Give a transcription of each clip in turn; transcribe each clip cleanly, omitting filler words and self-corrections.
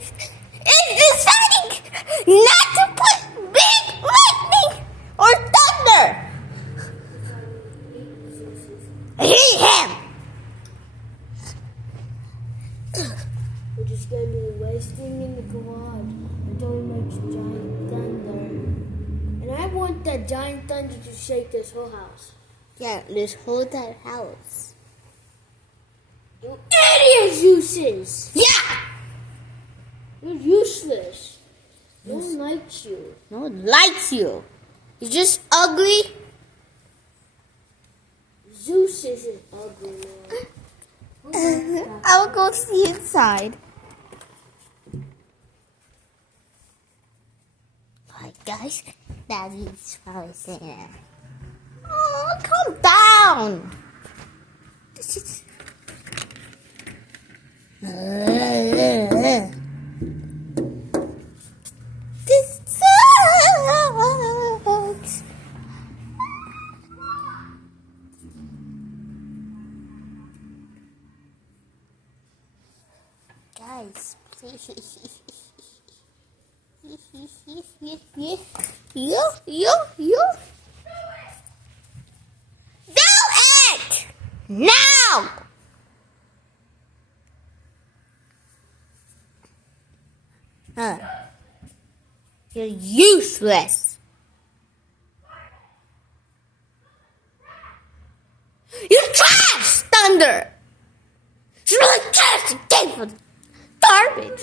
is deciding not to put big lightning or thunder. I hate him. We're just going to be wasting in the garage. I don't like giant thunder. And I want that giant thunder to shake this whole house. Yeah, this whole that house. You idiot uses! Yeah! You're useless. No one likes you. No one likes you. You're just ugly. Zeus isn't ugly, man. I'll go see inside. Alright, guys. Daddy's probably saying that. Oh, calm down. This is... This sucks. Guys, please. You. Do it! Now! You're useless. You're trash, Thunder! You're really trash today for garbage.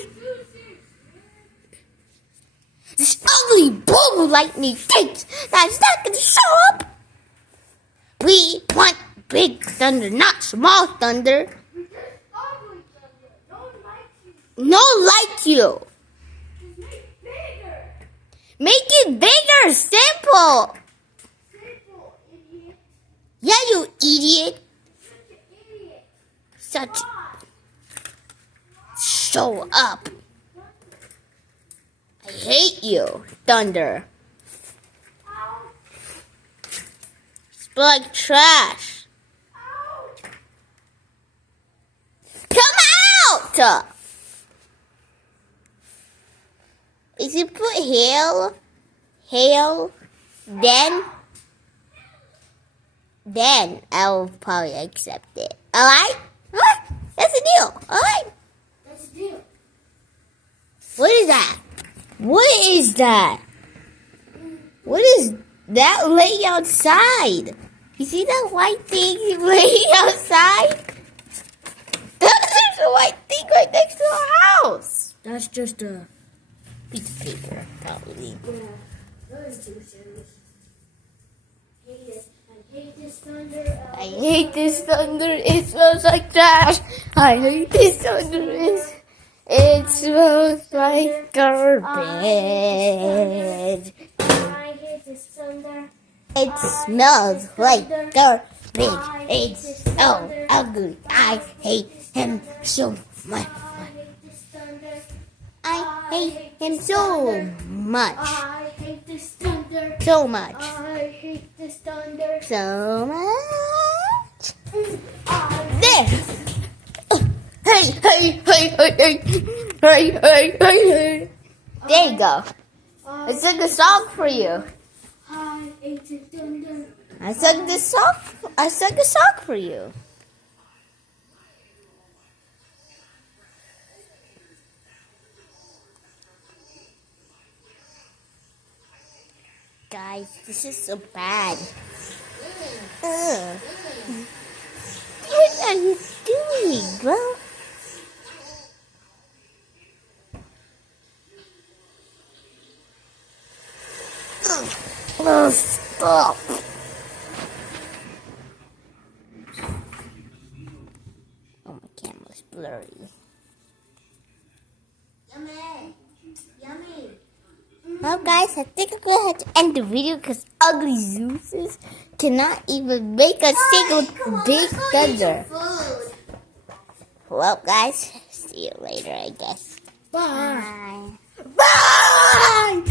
This ugly boo lightning thinks that's not going to show up. We want big thunder, not small thunder. No like you. Make it bigger, simple. Yeah, you idiot. Such. Show up. I hate you, Thunder. Smell like trash. Come out! If you put hail, then I'll probably accept it. Alright? Alright? That's a deal. Alright? That's a deal. What is that? What is that? What is that laying outside? You see that white thing laying outside? There's a white thing right next to our house. That's just a Piece of paper, probably. yeah. Those two shoes. I hate this thunder. I hate this thunder. It smells like trash. I hate this thunder. It smells like garbage. I hate this thunder. It smells like garbage. It's so ugly. I hate him so much. I hate this thunder. I hate him so much. I hate this thunder. So much. I hate this thunder. So much. I There. Hey. There you go. I sang a song for you. I hate this thunder. I sang a song for you. Guys, this is so bad. What are you doing, bro? Oh, stop. Oh, my camera's blurry. Yummy. Well, guys, I think I'm going to have to end the video because ugly Zeus's cannot even make a single big thunder. Well, guys, see you later, I guess. Bye. Bye!